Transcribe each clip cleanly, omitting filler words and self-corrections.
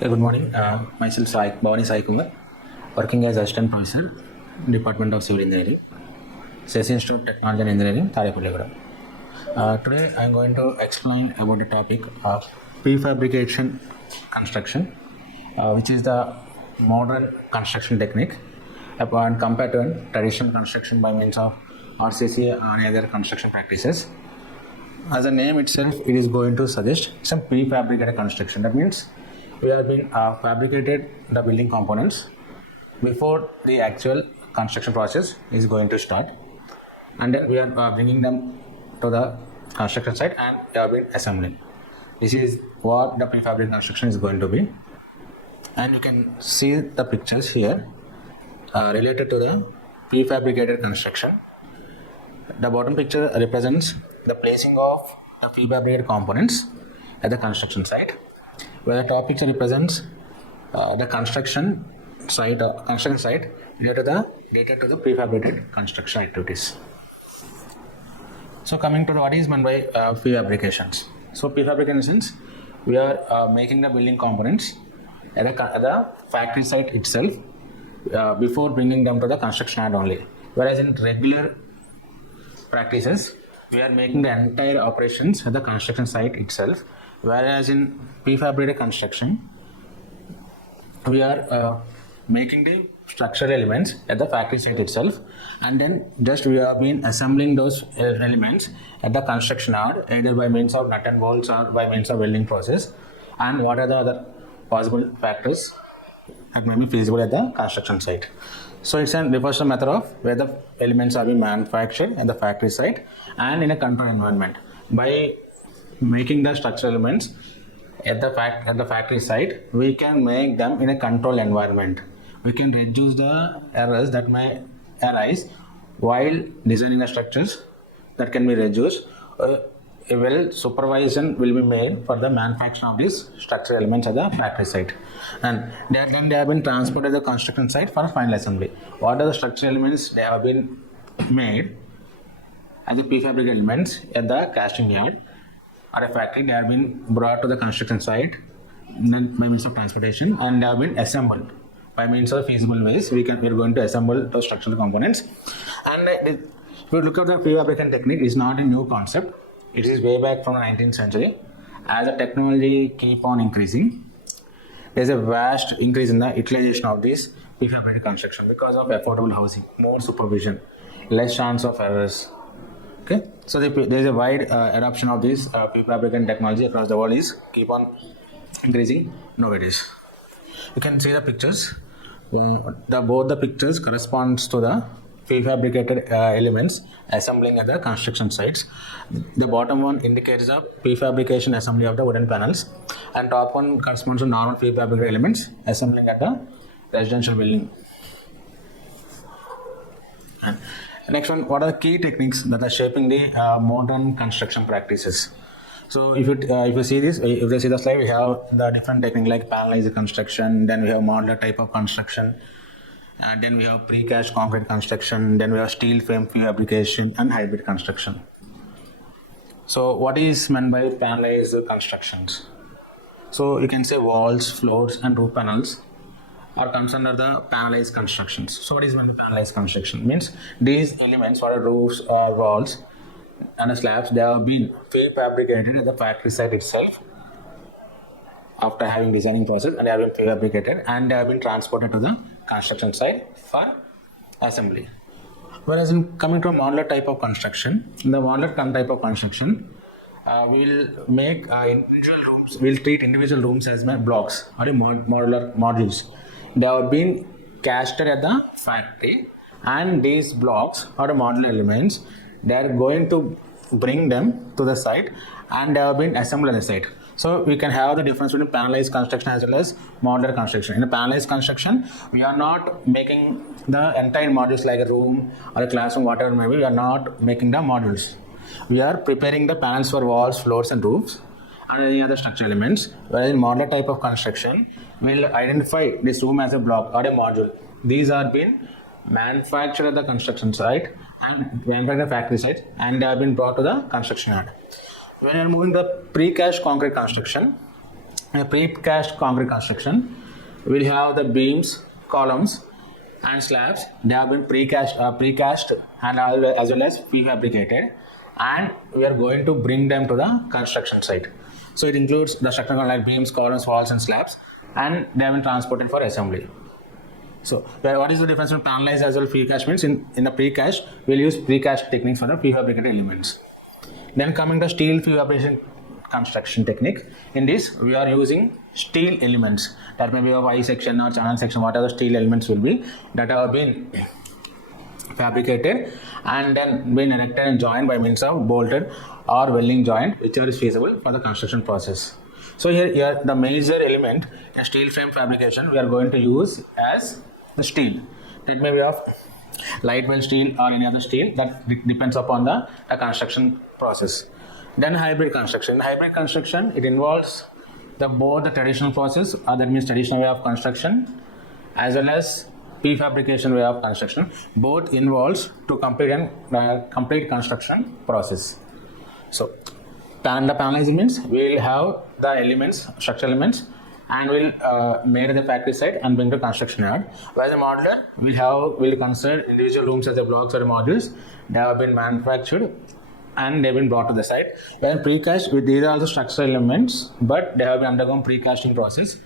Good morning. Myself Bhavani Sai Kumar, working as assistant professor, Department of Civil Engineering, Sesi Institute of Technology and Engineering, Tharepalli. Today I am going to explain about the topic of prefabrication construction, which is the modern construction technique and compared to traditional construction by means of RCC and other construction practices. As the name itself, it is going to suggest some prefabricated construction. That means we have been fabricated the building components before the actual construction process is going to start, and then we are bringing them to the construction site and we have been assembling. This is what the prefabricated construction is going to be, and you can see the pictures here related to the prefabricated construction. The bottom picture represents the placing of the prefabricated components at the construction site, where the top picture represents the construction site related to the prefabricated construction activities. So coming to what is meant by prefabrications. So prefabrication in the sense we are making the building components at the factory site itself before bringing them to the construction yard only. Whereas in regular practices, we are making the entire operations at the construction site itself. Whereas in prefabricated construction, we are making the structural elements at the factory site itself, and then just we have been assembling those elements at the construction yard, either by means of nut and bolts or by means of welding process. And what are the other possible factors that may be feasible at the construction site? So it's an refers to method of where the elements are being manufactured at the factory site and in a controlled environment. By making the structural elements at the factory site, we can make them in a controlled environment. We can reduce the errors that may arise while designing the structures. That can be reduced. A well supervision will be made for the manufacture of these structural elements at the factory site, and then they have been transported to the construction site for final assembly. What are the structural elements they have been made as the prefabricated elements at the casting yard or a factory? They have been brought to the construction site then by means of transportation, and they have been assembled by means of feasible ways. We are going to assemble those structural components. And if you look at the prefabrication technique, is not a new concept. It is way back from the 19th century. As the technology keep on increasing, there is a vast increase in the utilization of this prefabricated construction because of affordable housing, more supervision, less chance of errors. Okay, so there is a wide adoption of this prefabricated technology across the world is keep on increasing nowadays. You can see the pictures. Both the pictures corresponds to the prefabricated elements assembling at the construction sites. The bottom one indicates the prefabrication assembly of the wooden panels, and top one corresponds to normal prefabricated elements assembling at the residential building. And next one, what are the key techniques that are shaping the modern construction practices? So if you see this, if you see the slide, we have the different techniques like panelized construction, then we have modular type of construction, and then we have precast concrete construction, then we have steel frame prefabrication and hybrid construction. So what is meant by panelized constructions? So you can say walls, floors and roof panels are comes under the panelized constructions. So what is meant by panelized construction? Means these elements, whether roofs or walls and the slabs, they have been prefabricated at the factory site itself after having designing process, and they have been prefabricated and they have been transported to the construction site for assembly. Whereas in coming to a modular type of construction, in the modular type of construction, we'll make individual rooms, we'll treat individual rooms as blocks or modular modules. They have been casted at the factory, and these blocks or modular elements, they are going to bring them to the site and they have been assembled on the site. So we can have the difference between panelized construction as well as modular construction. In a panelized construction, we are not making the entire modules like a room or a classroom, whatever it may be. We are not making the modules. We are preparing the panels for walls, floors and roofs and any other structural elements. Whereas in modular type of construction, we will identify this room as a block or a module. These are being manufactured at the construction site and manufactured at the factory site, and they have been brought to the construction yard. When you are moving the precast concrete construction, In a precast concrete construction, we'll have the beams, columns, and slabs. They have been precast and as well as prefabricated, and we are going to bring them to the construction site. So it includes the structure like beams, columns, walls, and slabs, and they have been transported for assembly. So what is the difference between panelized as well as precast means? In the precast, we'll use precast techniques for the prefabricated elements. Then coming to steel prefabrication construction technique. In this, we are using steel elements that may be of I section or channel section, whatever steel elements will be that have been fabricated and then been erected and joined by means of bolted or welding joint, whichever is feasible for the construction process. So here the major element in steel frame fabrication we are going to use as the steel. It may be of lightweight steel or any other steel, that depends upon the construction process. Then hybrid construction. In hybrid construction, it involves both the traditional process, that means traditional way of construction, as well as prefabrication way of construction. Both involves to complete construction process. So the panelizing means we will have the elements, structural elements, and we'll made at the factory site and bring to construction yard. Whereas the modular, we'll consider individual rooms as the blocks or modules. They have been manufactured and they've been brought to the site. When precast, these are also structural elements, but they have been undergone precasting process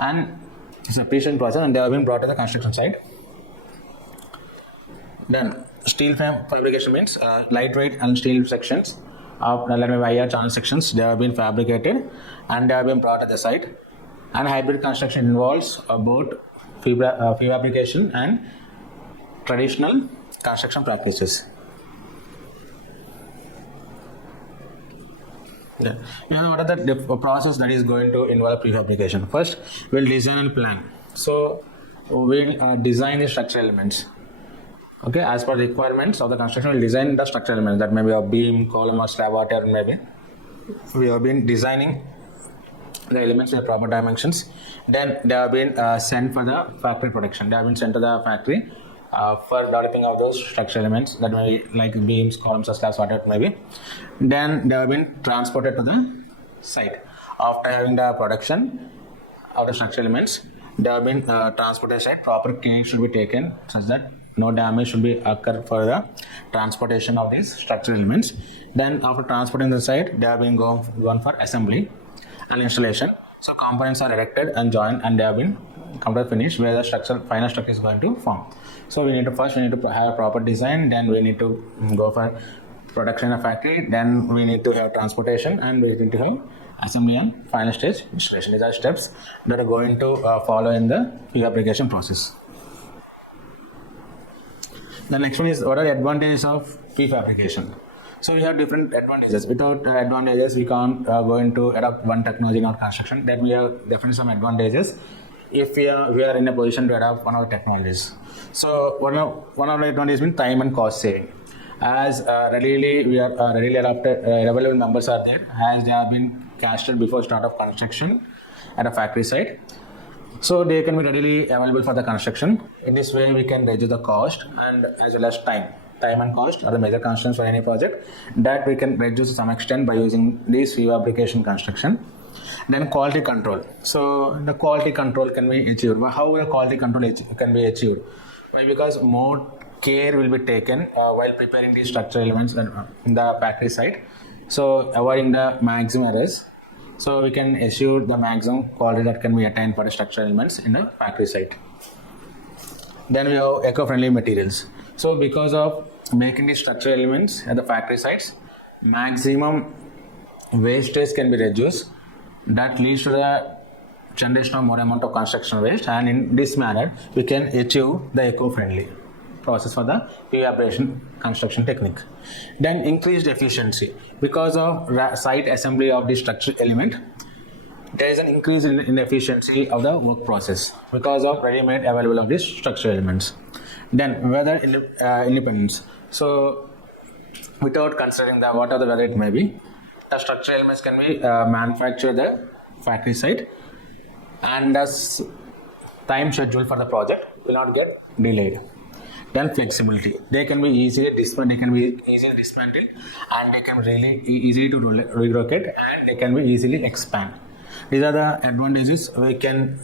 and separation process, and they have been brought to the construction site. Then steel frame fabrication means lightweight and steel sections of IR channel sections. They have been fabricated and they have been brought to the site. And hybrid construction involves both prefabrication and traditional construction practices. Yeah. Now, what are the process that is going to involve prefabrication? First, we'll design and plan. So, we'll design the structural elements. Okay, as per the requirements of the construction, we'll design the structural elements, that may be a beam, column, or slab, whatever it may be. We have been designing the elements with proper dimensions. Then they have been sent for the factory production. They have been sent to the factory for developing of those structural elements, that may be like beams, columns, or slabs, whatever it may be. Then they have been transported to the site. After having the production of the structural elements, they have been transported to the site. Proper care should be taken such that no damage should be occur for the transportation of these structural elements. Then after transporting the site, they have been gone for assembly and installation. So components are erected and joined, and they have been come to finish where the final structure is going to form. So we need to have proper design, then we need to go for production of factory, then we need to have transportation, and we need to have assembly and final stage installation. These are steps that are going to follow in the prefabrication process. The next one is what are the advantages of prefabrication. So we have different advantages. Without advantages, we can't go into adopt one technology in our construction. Then we have definitely some advantages if we are in a position to adopt one of the technologies. So one of the advantages means time and cost saving. As readily adapted, available members are there, as they have been casted before start of construction at a factory site. So they can be readily available for the construction. In this way, we can reduce the cost and as well as time. Time and cost are the major constraints for any project that we can reduce to some extent by using this prefabrication construction. Then quality control. So the quality control can be achieved. How the quality control can be achieved? Why? Because more care will be taken while preparing these structural elements in the factory site. So avoiding the maximum errors. So we can assure the maximum quality that can be attained for the structural elements in the factory site. Then we have eco-friendly materials. So because of making these structural elements at the factory sites, maximum wastage can be reduced. That leads to the generation of more amount of construction waste, and in this manner we can achieve the eco-friendly process for the prefabrication construction technique. Then increased efficiency. Because of site assembly of the structural element, there is an increase in efficiency of the work process because of ready-made available of these structural elements. Then weather independence. So without considering what other weather it may be, the structural elements can be manufactured at the factory site, and thus time schedule for the project will not get delayed. Then flexibility. They can be easily dismantled, and they can really easily to relocate, and they can be easily expand. These are the advantages we can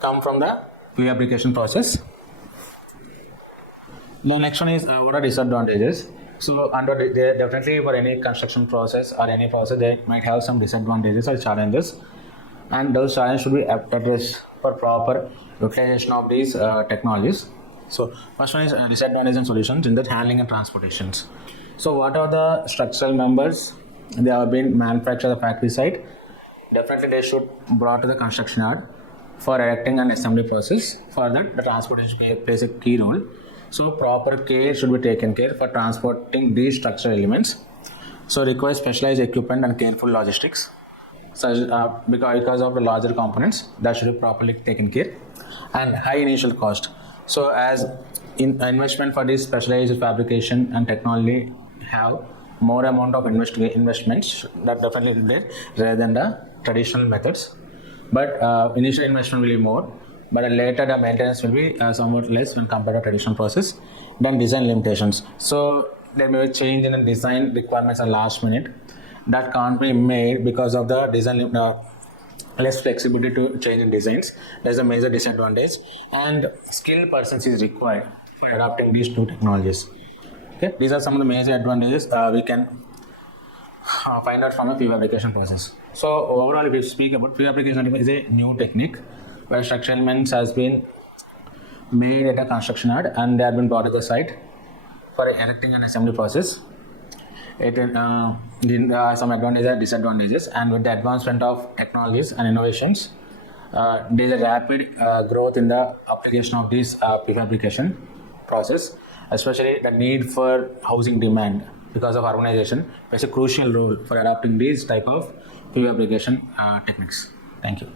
come from the prefabrication process. The next one is what are disadvantages. So there definitely for any construction process or any process they might have some disadvantages or challenges, and those challenges should be addressed for proper utilization of these technologies. So first one is disadvantages and solutions in that handling and transportations. So what are the structural members? They have been manufactured at the factory site. Definitely they should brought to the construction yard for erecting and assembly process. For that the transportation plays a key role. So proper care should be taken care for transporting these structural elements. So requires specialized equipment and careful logistics. So because of the larger components that should be properly taken care, and high initial cost. So as investment for this specialized fabrication and technology have more amount of investments that definitely there rather than the traditional methods. But initial investment will be more, but later the maintenance will be somewhat less when compared to traditional process. Then design limitations. So there may be change in the design requirements at last minute that can't be made because of the design less flexibility to change in designs. There's a major disadvantage, and skilled persons is required for adopting these new technologies. Okay, these are some of the major advantages we can find out from the prefabrication process. So overall, if we speak about prefabrication, is a new technique where structural elements has been made at a construction yard and they have been brought to the site for erecting and assembly process. There are some advantages and disadvantages, and with the advancement of technologies and innovations, there is a rapid growth in the application of this prefabrication process, especially the need for housing demand because of urbanization plays a crucial role for adopting these type of prefabrication techniques. Thank you.